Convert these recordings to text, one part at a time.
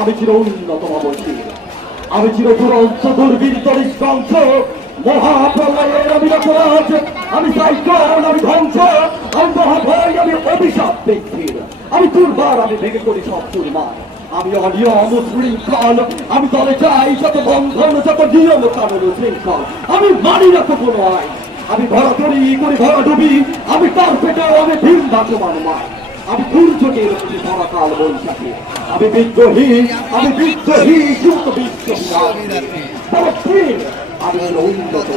আমি চির উন্নত অবস্থি আমি চির দুরন্ত দুর্বীর তরিষ্কাংশ মহাপ্রলয়ের আমি রচরাজ আমি সাইক্লোন আমি ধ্বংস। আমি মহাভয়, আমি অভিশাপ ব্যক্তির। আমি দুর্বার, আমি ভেঙে করি সব চুরমার আমি অনিয়ম শৃঙ্খল আমি দলে চাই যত বন্ধন, যত নিয়ম কানুন শৃঙ্খল আমি মানি না তো কোনো আইন। আমি ভরা তরি করি ভরা ডুবি। আমি তার পেটেও আমি ভিন মায় আমি দুর্যোগের প্রতি ধরাকাল বৈশাখী আমি বিদ্রোহী আমি বিদ্রোহী যুক্ত বিদ্রোহী আমি উন্নত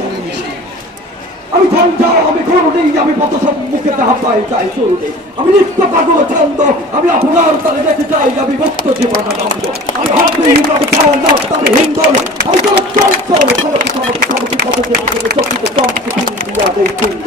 আমি ঝঞ্ঝা আমি করুণী আমি পথ সম্মুখে যাহা পাই চাই চরুণী আমি নিত্য পাগল ছন্দ আমি আপনার তালে যেতে চাই আমি মুক্ত জীবন আনন্দ আমি হকহীন আমি ছাড়া আমি হিন্দল আমি তোর সমতি পথে পথে চকিত চিন্দ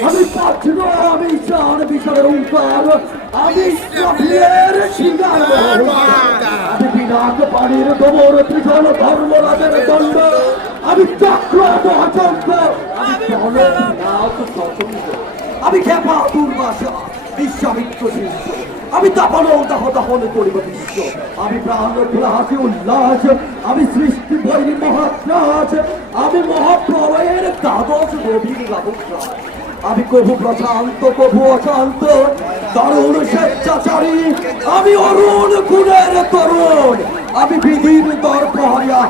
আমি পাত্র আমি ঈশ্বর বিচারের উত্তর আমি সফিয়ের সিঙ্গার আমি বিনাক পানির গোবর ত্রিশল ধর্মরাজের দণ্ড আমি চক্র মহাচন্দ্র আমি জননাথ স্বতন্ত্র আমি খেপা দুর্বাসা, বিশ্বামিত্র শিষ্য। আমি তাপন দাহ দহন করিব বিশ্ব আমি প্রাণ প্রাসী উল্লাস, আমি সৃষ্টি বৈরী মহাত্রাস, আমি মহাপ্রলয়ের দ্বাদশ গভীর লাভক্রাস। আমি কভু প্রশান্ত কভু অশান্ত তরুণ স্বেচ্ছাচারী। আমি অরুণ গুণের তরুণ। আমি বিধির দর্প হরিয়া